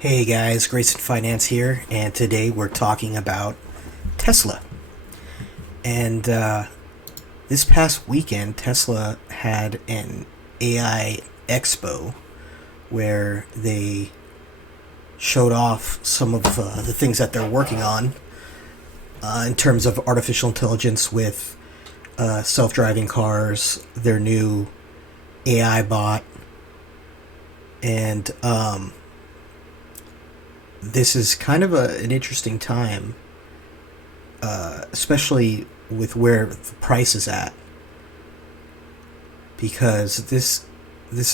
Hey guys, Grayson Finance here, and today we're talking about Tesla. And this past weekend, Tesla had an AI Expo where they showed off some of the things that they're working on in terms of artificial intelligence with self driving cars, their new AI bot, and this is kind of an interesting time, especially with where the price is at, because this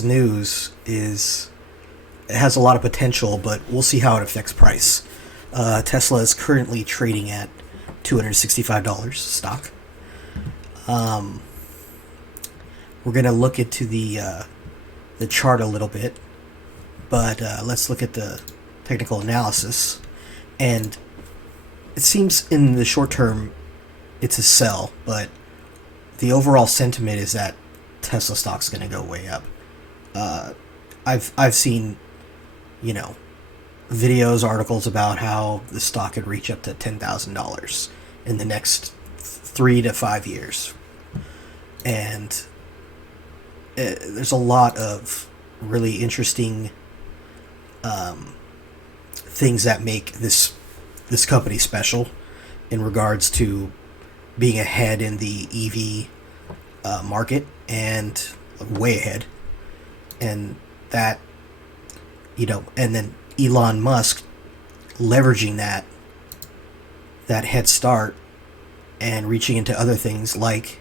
news is it has a lot of potential, but we'll see how it affects price. Tesla is currently trading at $265 stock. We're gonna look into the chart a little bit, but let's look at the technical analysis. And it seems in the short term it's a sell, but the overall sentiment is that Tesla stock's going to go way up. I've seen, you know, videos, articles about how the stock could reach up to $10,000 in the next 3 to 5 years, and there's a lot of really interesting things that make this company special in regards to being ahead in the EV market, and way ahead. And that, and then Elon Musk leveraging that head start and reaching into other things like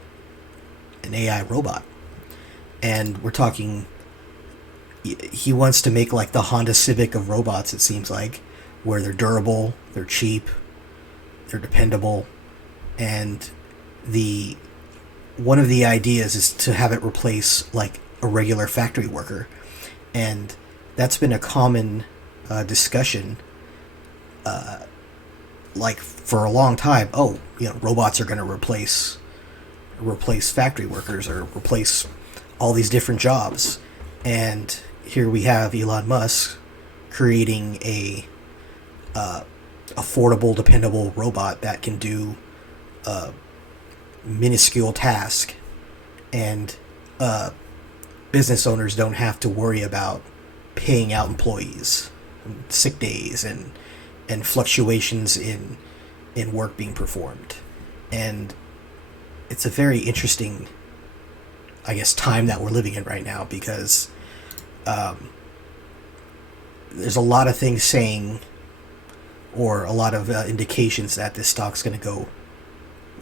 an AI robot. And we're talking, he wants to make like the Honda Civic of robots, it seems like, where they're durable, they're cheap, they're dependable, and the one of the ideas is to have it replace like a regular factory worker. And that's been a common discussion, like for a long time. Oh, robots are going to replace factory workers or replace all these different jobs. And here we have Elon Musk creating a affordable, dependable robot that can do a minuscule task, and business owners don't have to worry about paying out employees, and sick days, and fluctuations in work being performed. And it's a very interesting, I guess, time that we're living in right now, because there's a lot of things saying, or a lot of indications that this stock's going to go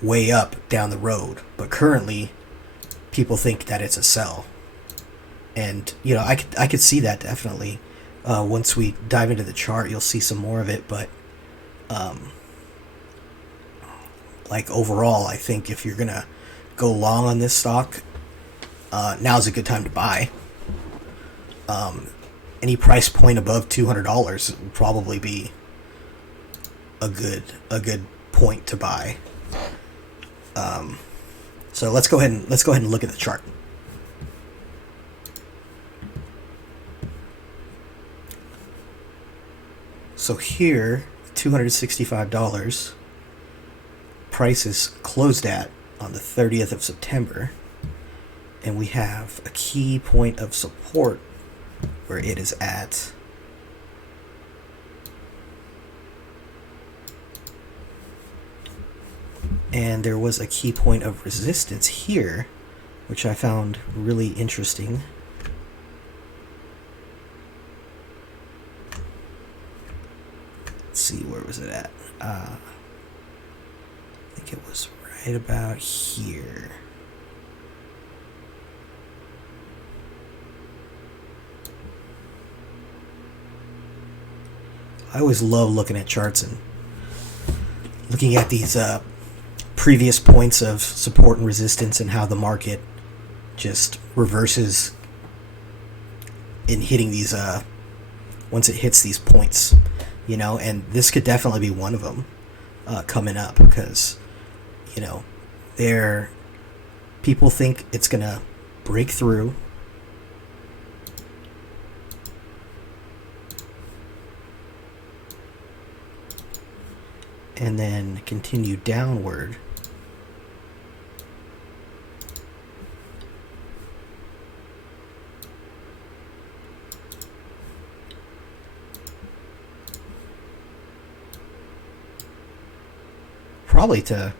way up down the road. But currently, people think that it's a sell. And, I could see that definitely. Once we dive into the chart, you'll see some more of it. But, like, overall, I think if you're going to go long on this stock, now's a good time to buy. Any price point above $200 would probably be a good point to buy. So let's go ahead and look at the chart. So here, $265 price is closed at on the 30th of September, and we have a key point of support where it is at and there was a key point of resistance here, which I found really interesting. Let's see, where was it at? I think it was right about here. I always love looking at charts and looking at these previous points of support and resistance, and how the market just reverses in hitting these once it hits these points, and this could definitely be one of them coming up, because there people think it's gonna break through and then continue downward. Probably to,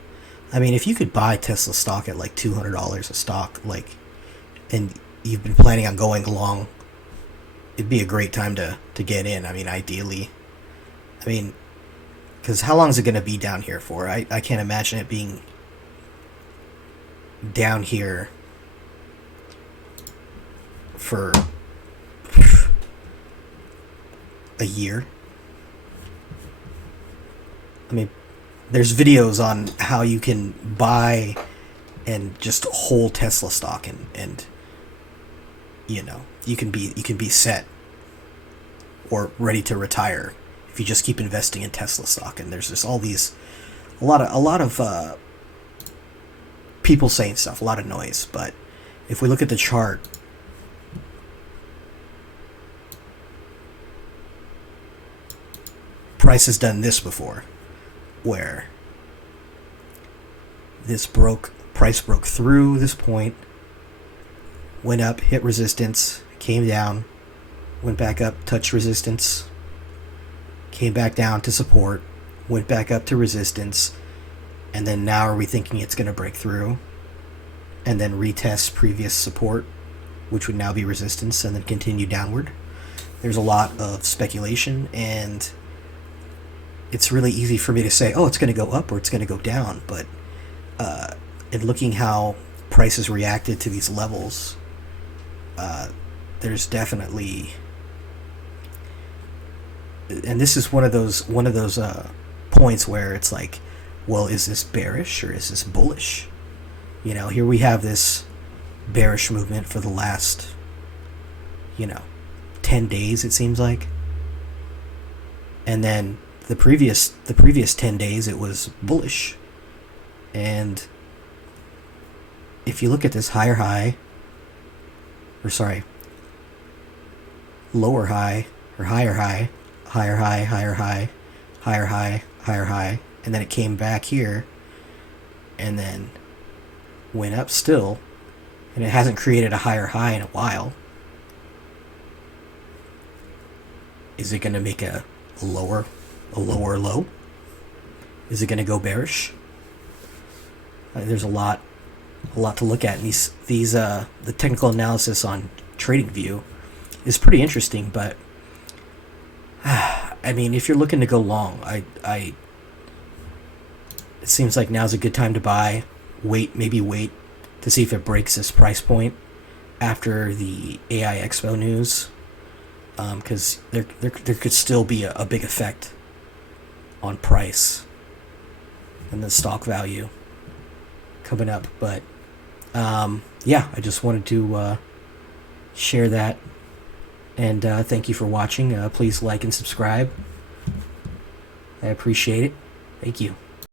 I mean, if you could buy Tesla stock at like $200 a stock, like, and you've been planning on going long, it'd be a great time to get in. I mean, ideally. I mean, because how long is it going to be down here for? I can't imagine it being down here for a year. I mean, there's videos on how you can buy and just hold Tesla stock, and you know, you can be set or ready to retire if you just keep investing in Tesla stock. And there's just all these, a lot of people saying stuff, a lot of noise. But if we look at the chart, price has done this before, where price broke through this point, went up, hit resistance, came down, went back up, touched resistance, came back down to support, went back up to resistance, and then now are we thinking it's going to break through and then retest previous support, which would now be resistance, and then continue downward? There's a lot of speculation, and it's really easy for me to say, oh, it's going to go up or it's going to go down, but in looking how prices reacted to these levels, there's definitely, and this is one of those points where it's like, well, is this bearish or is this bullish? You know, here we have this bearish movement for the last, 10 days, it seems like, and then the previous 10 days it was bullish. And if you look at this lower high or higher high, higher high, higher high, higher high, higher high, and then it came back here and then went up still, and it hasn't created a higher high in a while. Is it going to make a lower low? Is it going to go bearish? There's a lot to look at. And these the technical analysis on TradingView is pretty interesting. But I mean, if you're looking to go long, it seems like now's a good time to buy. Maybe wait to see if it breaks this price point after the AI Expo news, because there could still be a big effect on price and the stock value coming up. But yeah, I just wanted to share that, and thank you for watching. Please like and subscribe. I appreciate it. Thank you.